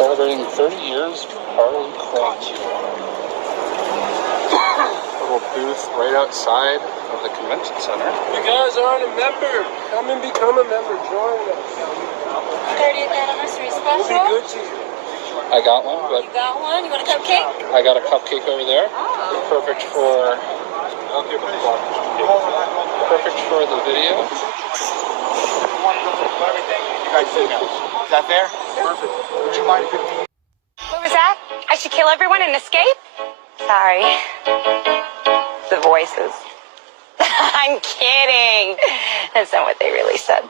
Celebrating 30 years of Harley Quinn. Little booth right outside of the convention center. You guys aren't a member. Come and become a member. Join us. 30th anniversary special. We'll be good to you. I got one, but You got one? You want a cupcake? I got a cupcake over there. Oh. Perfect for the video. You guys see now. Is that fair? Perfect. Would you mind giving me... What was that? I should kill everyone and escape? Sorry. The voices. I'm kidding. That's not what they really said.